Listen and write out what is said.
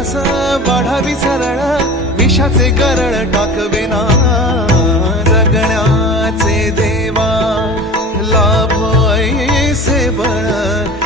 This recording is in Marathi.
विलास वाढावी सरळ विषाचे गरळ टाकवेना जगण्याचे देवा लाभ ऐसे बळ.